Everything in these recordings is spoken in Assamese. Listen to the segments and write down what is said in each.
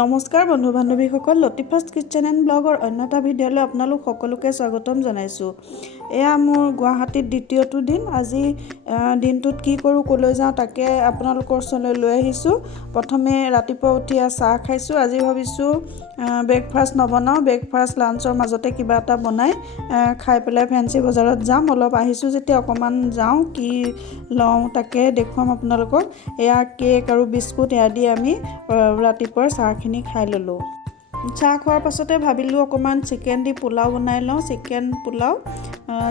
নমস্কাৰ বন্ধু বান্ধৱীসকল, লতিফাষ্ট কিটচেন এণ্ড ব্লগৰ অন্য এটা ভিডিঅ'লৈ আপোনালোক সকলোকে স্বাগতম জনাইছোঁ। এয়া মোৰ গুৱাহাটীত দ্বিতীয়টো দিন। আজি দিনটোত কি কৰোঁ, ক'লৈ যাওঁ তাকে আপোনালোকৰ ওচৰলৈ লৈ আহিছোঁ। প্ৰথমে ৰাতিপুৱা উঠি চাহ খাইছোঁ। আজি ভাবিছোঁ ব্ৰেকফাষ্ট নবনাওঁ, ব্ৰেকফাষ্ট লাঞ্চৰ মাজতে কিবা এটা বনাই খাই পেলাই ফেঞ্চি বজাৰত যাম। অলপ আহিছোঁ যেতিয়া অকণমান যাওঁ, কি লওঁ তাকে দেখুৱাম আপোনালোকক। এয়া কেক আৰু বিস্কুট এয়া দি আমি ৰাতিপুৱাৰ চাহখিনি খাই ল'লোঁ। চাহ খোৱাৰ পাছতে ভাবিলোঁ অকণমান চিকেন দি পোলাও বনাই লওঁ।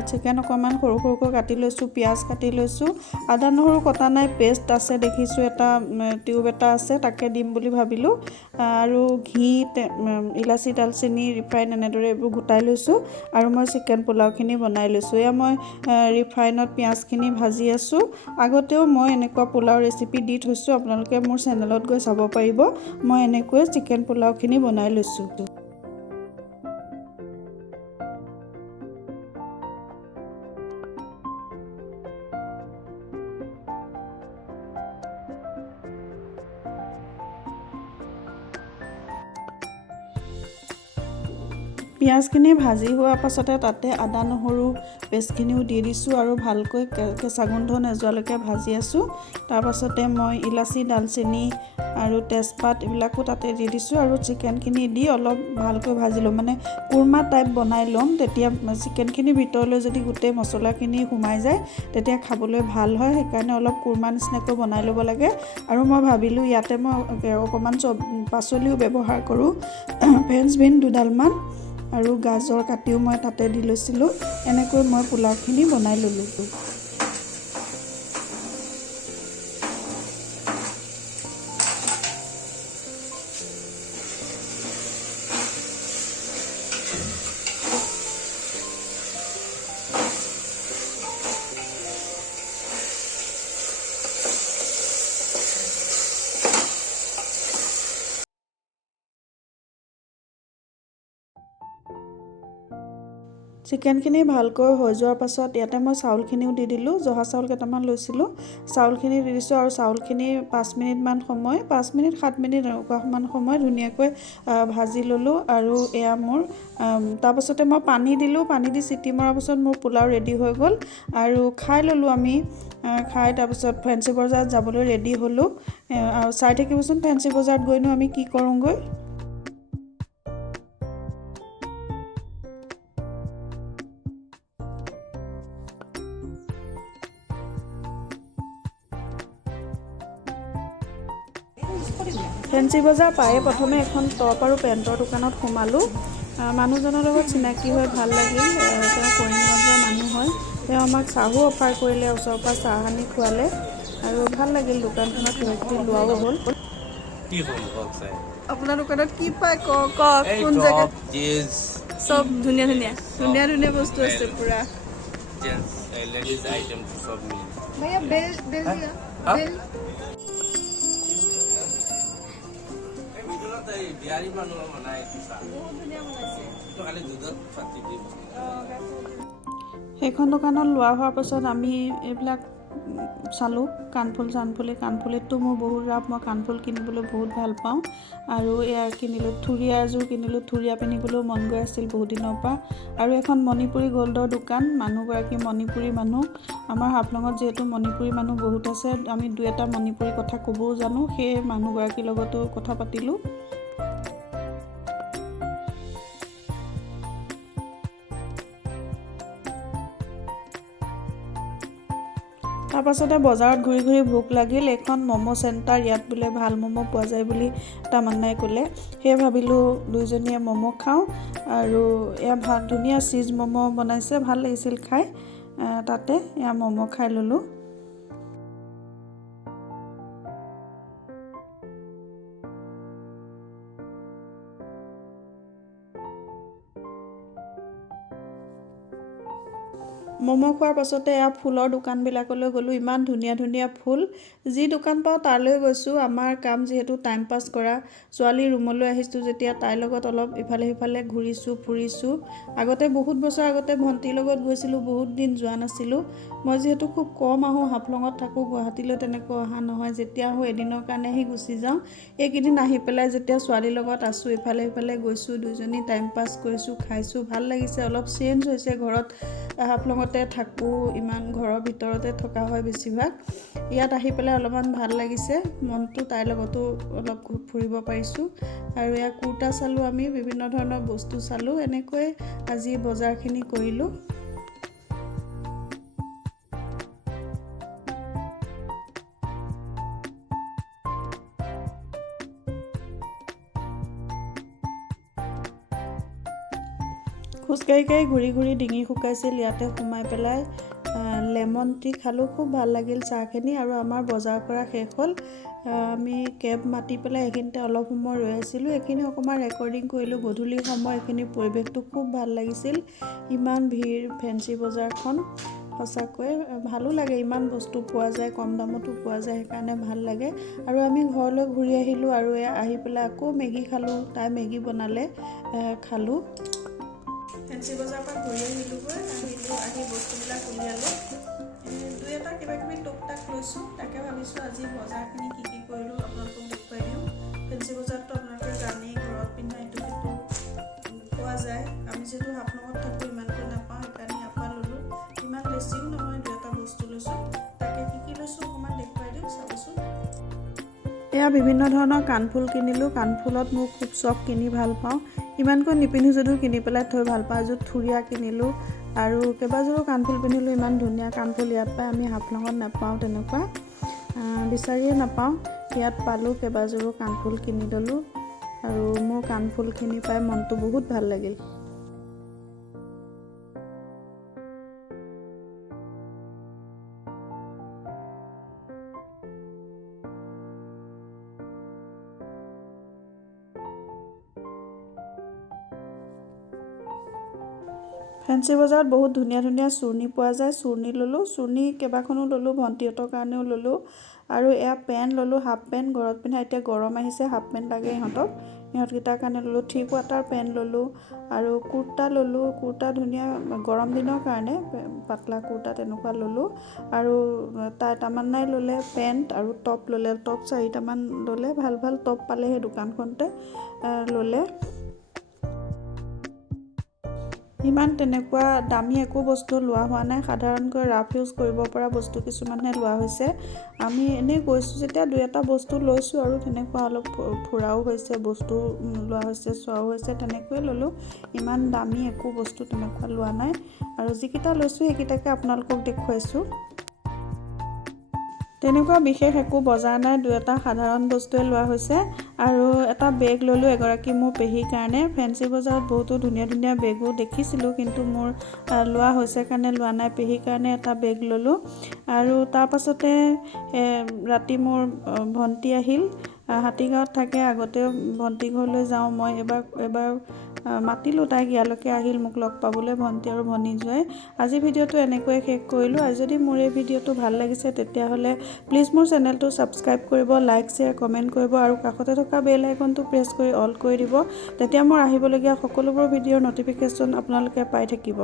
চিকেন অকণমান সৰু সৰুকৈ কাটি লৈছোঁ, পিঁয়াজ কাটি লৈছোঁ, আদা নহৰু কটা নাই, পেষ্ট আছে দেখিছোঁ, এটা টিউব এটা আছে তাকে দিম বুলি ভাবিলোঁ। আৰু ঘি, ইলাচি, দালচেনি, ৰিফাইন এনেদৰে এইবোৰ গোটাই লৈছোঁ আৰু মই চিকেন পোলাওখিনি বনাই লৈছোঁ। এয়া মই ৰিফাইনত পিঁয়াজখিনি ভাজি আছোঁ। আগতেও মই এনেকুৱা পোলাও ৰেচিপি দি থৈছোঁ, আপোনালোকে মোৰ চেনেলত গৈ চাব পাৰিব। মই এনেকৈ চিকেন পোলাওখিনি বনাই লৈছোঁ। পিঁয়াজখিনি ভাজি হোৱাৰ পাছতে তাতে আদা নহৰু পেষ্টখিনিও দি দিছোঁ আৰু ভালকৈ কেঁচা গোন্ধ নোযোৱালৈকে ভাজি আছোঁ। তাৰপাছতে মই ইলাচি, দালচেনি আৰু তেজপাত এইবিলাকো তাতে দি দিছোঁ আৰু চিকেনখিনি দি অলপ ভালকৈ ভাজি ল'ম, মানে কুৰ্মা টাইপ বনাই ল'ম। তেতিয়া চিকেনখিনিৰ ভিতৰলৈ যদি গোটেই মছলাখিনি সোমাই যায় তেতিয়া খাবলৈ ভাল হয়। সেইকাৰণে অলপ কুৰ্মা নিচিনাকৈ বনাই ল'ব লাগে। আৰু মই ভাবিলোঁ ইয়াতে মই অকণমান পাচলিও ব্যৱহাৰ কৰোঁ। ফ্ৰেঞ্চ বিন দুডালমান আৰু গাজৰ কাটিও মই তাতে দি লৈছিলোঁ। এনেকৈ মই পোলাওখিনি বনাই ল'লোঁ। চিকেনখিনি ভালকৈ হৈ যোৱাৰ পাছত ইয়াতে মই চাউলখিনিও দি দিলোঁ। জহা চাউল কেইটামান লৈছিলোঁ, চাউলখিনি দি দিছোঁ আৰু চাউলখিনি 5 মিনিট 7 মিনিট এনেকুৱামান সময় ধুনীয়াকৈ ভাজি ল'লোঁ। আৰু এয়া মোৰ তাৰপাছতে মই পানী দিলোঁ। পানী দি চিটি মৰাৰ পাছত মোৰ পোলাও ৰেডি হৈ গ'ল আৰু খাই ল'লোঁ আমি। খাই তাৰপিছত ফেঞ্চি বজাৰত যাবলৈ ৰেডি হ'লোঁ। আৰু চাই থাকিবচোন ফেঞ্চি বজাৰত গৈনো আমি কি কৰোঁগৈ। ফেঞ্চি বজাৰ পায়ে প্ৰথমে এখন টপ আৰু পেণ্টৰ দোকানত সোমালোঁ। মানুহজনৰ লগত চিনাকি হৈ ভাল লাগিল। তেওঁ কৰিমগঞ্জৰ মানুহ হয়। তেওঁ আমাক চাহো অফাৰ কৰিলে, ওচৰৰ পৰা চাহ আনি খোৱালে আৰু ভাল লাগিল। দোকানখনত কিবাকিবি লোৱাও হ'ল। আপোনাৰ দোকানত কি পায় কওক, কোন জেগাত? চব ধুনীয়া ধুনীয়া বস্তু আছে পুৰা। সেইখন দোকানত লোৱা হোৱাৰ পাছত আমি এইবিলাক চালোঁ, কাণফুলিততো মোৰ বহুত ৰাপ। মই কাণফুল কিনিবলৈ বহুত ভাল পাওঁ। আৰু এয়া কিনিলোঁ, থুৰীয়া এযোৰ কিনিলোঁ। থুৰীয়া পিন্ধিবলৈও মন গৈ আছিল বহুত দিনৰ পৰা। আৰু এখন মণিপুৰী গ'ল্ডৰ দোকান। মানুহগৰাকী মণিপুৰী মানুহ। আমাৰ হাফলঙত যিহেতু মণিপুৰী মানুহ বহুত আছে, আমি 2-এটা মণিপুৰী কথা ক'বও জানো। সেই মানুহগৰাকীৰ লগতো কথা পাতিলোঁ। তাৰপাছতে বজাৰত ঘূৰি ঘূৰি ভোক লাগিল। এইখন ম'ম' চেণ্টাৰ, ইয়াত বোলে ভাল ম'ম' পোৱা যায় বুলি তামান্নাই ক'লে। সেয়ে ভাবিলোঁ দুইজনীয়ে ম'ম' খাওঁ। আৰু এয়া ধুনীয়া চিজ ম'ম' বনাইছে, ভাল লাগিছিল খাই। তাতে এয়া ম'ম' খাই ল'লোঁ। ম'ম' খোৱাৰ পাছতে এয়া ফুলৰ দোকানবিলাকলৈ গ'লোঁ। ইমান ধুনীয়া ধুনীয়া ফুল, যি দোকান পাওঁ তালৈ গৈছোঁ। আমাৰ কাম যিহেতু টাইম পাছ কৰা, ছোৱালী ৰুমলৈ আহিছোঁ যেতিয়া তাইৰ লগত অলপ ইফালে সিফালে ঘূৰিছোঁ ফুৰিছোঁ। আগতে বহুত বছৰ আগতে ভণ্টিৰ লগত গৈছিলোঁ, বহুত দিন যোৱা নাছিলোঁ। মই যিহেতু খুব কম আহোঁ, হাফলঙত থাকোঁ, গুৱাহাটীলৈ তেনেকৈ অহা নহয়। যেতিয়া আহোঁ এদিনৰ কাৰণে আহি গুচি যাওঁ। এইকেইদিন আহি পেলাই যেতিয়া ছোৱালীৰ লগত আছোঁ, ইফালে সিফালে গৈছোঁ, দুইজনী টাইম পাছ কৰিছোঁ, খাইছোঁ, ভাল লাগিছে। অলপ চেঞ্জ হৈছে। ঘৰত হাফলঙতে থাকোঁ, ইমান ঘৰৰ ভিতৰতে থকা হয় বেছিভাগ। ইয়াত আহি পেলাই অলপমান ভাল লাগিছে মনটো, তাইৰ লগতো অলপ ফুৰিব পাৰিছোঁ। আৰু এয়া কুৰ্তা চালোঁ, আমি বিভিন্ন ধৰণৰ বস্তু চালোঁ। এনেকৈ আজি বজাৰখিনি কৰিলোঁ। খোজকাঢ়ি কাঢ়ি ঘূৰি ঘূৰি ডিঙি শুকাইছিল। ইয়াতে সোমাই পেলাই লেমন টি খালোঁ, খুব ভাল লাগিল চাহখিনি। আৰু আমাৰ বজাৰ কৰা শেষ হ'ল। আমি কেব মাতি পেলাই এইখিনিতে অলপ সময় ৰৈ আছিলোঁ। এইখিনি অকণমান ৰেকৰ্ডিং কৰিলোঁ। গধূলি সময় এইখিনি পৰিৱেশটো খুব ভাল লাগিছিল। ইমান ভিৰ ফেঞ্চি বজাৰখন, সঁচাকৈ ভালো লাগে। ইমান বস্তু পোৱা যায়, কম দামতো পোৱা যায়, সেইকাৰণে ভাল লাগে। আৰু আমি ঘৰলৈ ঘূৰি আহিলোঁ আৰু আহি পেলাই আকৌ মেগী খালোঁ। তাই মেগী বনালে, খালোঁ। ফেঞ্চি বজাৰৰ পৰা ঘূৰি আহিলোঁ, আহি বস্তুবিলাক উলিয়ালোঁ। দুই এটা কিবা কিবি টুক টাক লৈছোঁ। তাকে ভাবিছোঁ আজি বজাৰখিনি কি কি কৰিলোঁ আপোনালোকক দেখুৱাই দিওঁ। ফেঞ্চি বজাৰতো আপোনালোকে জানেই, ঘৰত পিন্ধা ইটো সিটো পোৱা যায়। আমি যিহেতু হাফলঙত থাকোঁ, ইমানকৈ নাপাওঁ, সেইকাৰণে ইয়াৰ পৰা ল'লোঁ। ইমান বেছিও নহয়, দুই এটা বস্তু লৈছোঁ। তাকে কি কি লৈছোঁ অকণমান দেখুৱাই দিওঁ, চাবচোন। এয়া বিভিন্ন ধৰণৰ কাণফুল কিনিলোঁ। কাণফুলত মোৰ খুব চখ, কিনি ভাল পাওঁ। ইমানকৈ নিপিন্ধোঁ যদিও কিনি পেলাই থৈ ভাল পাওঁ। এযোৰ থুৰীয়া কিনিলোঁ আৰু কেইবাযোৰো কাণফুল পিন্ধিলোঁ। ইমান ধুনীয়া কাণফুল ইয়াত পাই, আমি হাফলঙত নাপাওঁ তেনেকুৱা, বিচাৰিয়ে নাপাওঁ। ইয়াত পালোঁ, কেইবাযোৰো কাণফুল কিনি ল'লোঁ। আৰু মোৰ কাণফুল কিনি পাই মনটো বহুত ভাল লাগিল। ফেঞ্চি বজাৰত বহুত ধুনীয়া ধুনীয়া চুৰ্ণি পোৱা যায়। চুৰ্ণি ল'লোঁ, চুৰ্ণি কেইবাখনো ল'লোঁ, ভণ্টিহঁতৰ কাৰণেও ল'লোঁ। আৰু এয়া পেণ্ট ল'লোঁ, হাফ পেণ্ট, ঘৰত পিন্ধা। এতিয়া গৰম আহিছে, হাফ পেণ্ট লাগে ইহঁতকেইটাৰ কাৰণে ল'লোঁ। 3 কোৱাৰ্টাৰ পেণ্ট ল'লোঁ আৰু কুৰ্তা ল'লোঁ। কুৰ্তা ধুনীয়া, গৰম দিনৰ কাৰণে পাতলা কুৰ্তা তেনেকুৱা ল'লোঁ। আৰু তামান্নাই ল'লে পেণ্ট আৰু টপ ল'লে, টপ 4টামান ল'লে। ভাল ভাল টপ পালে সেই দোকানখনতে, ল'লে। ইমান তেনেকুৱা দামী একো বস্তু লোৱা হোৱা নাই। সাধাৰণকৈ ৰাফ ইউজ কৰিব পৰা বস্তু কিছুমানহে লোৱা হৈছে। আমি এনেই গৈছোঁ যেতিয়া দুই এটা বস্তু লৈছোঁ আৰু তেনেকুৱা অলপ ফুৰাও হৈছে, বস্তু লোৱা হৈছে, চোৱাও হৈছে, তেনেকৈয়ে ল'লোঁ। ইমান দামী একো বস্তু তেনেকুৱা লোৱা নাই। আৰু যিকেইটা লৈছোঁ সেইকেইটাকে আপোনালোকক দেখুৱাইছোঁ। তেনেকুৱা বিশেষ একো বজাৰ নাই, দুই এটা সাধাৰণ বস্তুৱে লোৱা হৈছে। আৰু এটা বেগ ল'লোঁ এগৰাকী মোৰ পেহীৰ কাৰণে। ফেঞ্চি বজাৰত বহুতো ধুনীয়া ধুনীয়া বেগো দেখিছিলোঁ, কিন্তু মোৰ লোৱা হৈছে কাৰণে লোৱা নাই। পেহীৰ কাৰণে এটা বেগ ল'লোঁ। আৰু তাৰপাছতে ৰাতি মোৰ ভণ্টি আহিল, হাতীগাঁৱত থাকে। আগতেও ভণ্টি ঘৰলৈ যাওঁ মই। এবাৰ মাতিলোঁ তাইক, ইয়ালৈকে আহিল মোক লগ পাবলৈ, ভণ্টি আৰু ভনী জোঁৱাই। আজি ভিডিঅ'টো এনেকৈয়ে শেষ কৰিলোঁ। আৰু যদি মোৰ এই ভিডিঅ'টো ভাল লাগিছে তেতিয়াহ'লে প্লিজ মোৰ চেনেলটো ছাবস্ক্ৰাইব কৰিব, লাইক শ্বেয়াৰ কমেণ্ট কৰিব আৰু কাষতে থকা বেল আইকনটো প্ৰেছ কৰি অল কৰি দিব। তেতিয়া মোৰ আহিবলগীয়া সকলোবোৰ ভিডিঅ'ৰ ন'টিফিকেশ্যন আপোনালোকে পাই থাকিব।